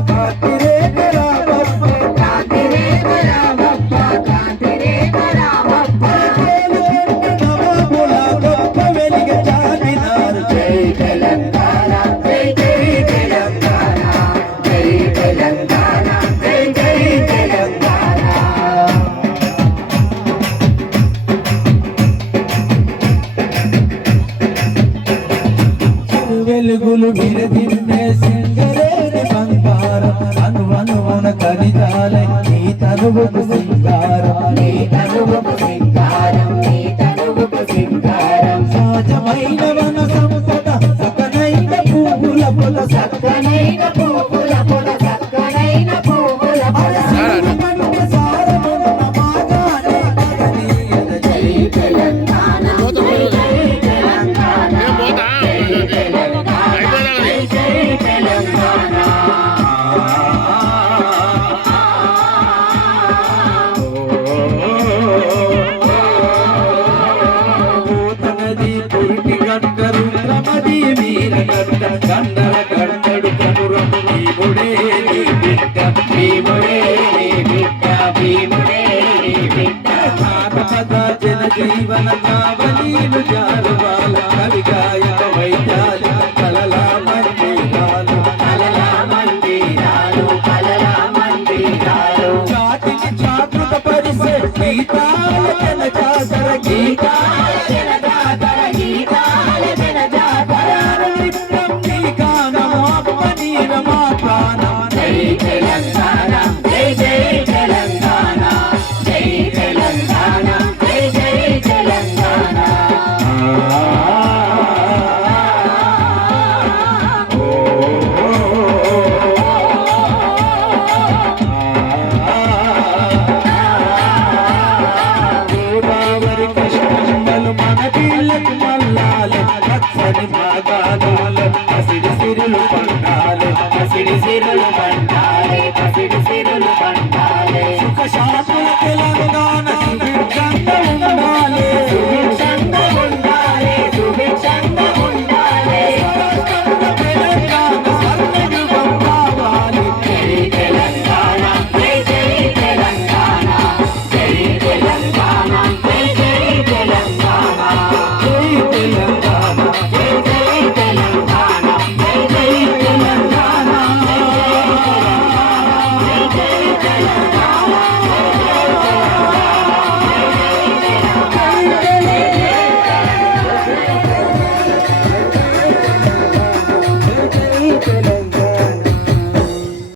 కాంతి రేఖ రామప్ప కాంతి రేఖ రామప్ప కాంతి రేఖ రామప్ప నవాబుల గొప్ప వెలిగ చాటినారు జై తెలంగాణ జై జై తెలంగాణ జై తెలంగాణ జై జై తెలంగాణ వెలుగులు విరదిన్నే సింగరేణి బంగారం అనువనువున ఖనిజాలై నీ తనువుకు సింగారం నీ తనువుకు సింగారం నీ తనువుకు సింగారం సహజమైన వన సంపద సకనైన పువ్వుల పొల సకనైన పువ్వుల పొల సకనైన పువ్వుల పొల సారమున్న మాగానే కదనీయద జై తెలంగాణ జై తెలంగాణ గండల గండడు కనురము భీముడే నీ బిడ్డ భీముడే నీ బిడ్డ భీముడే నీ బిడ్డ జన జీవన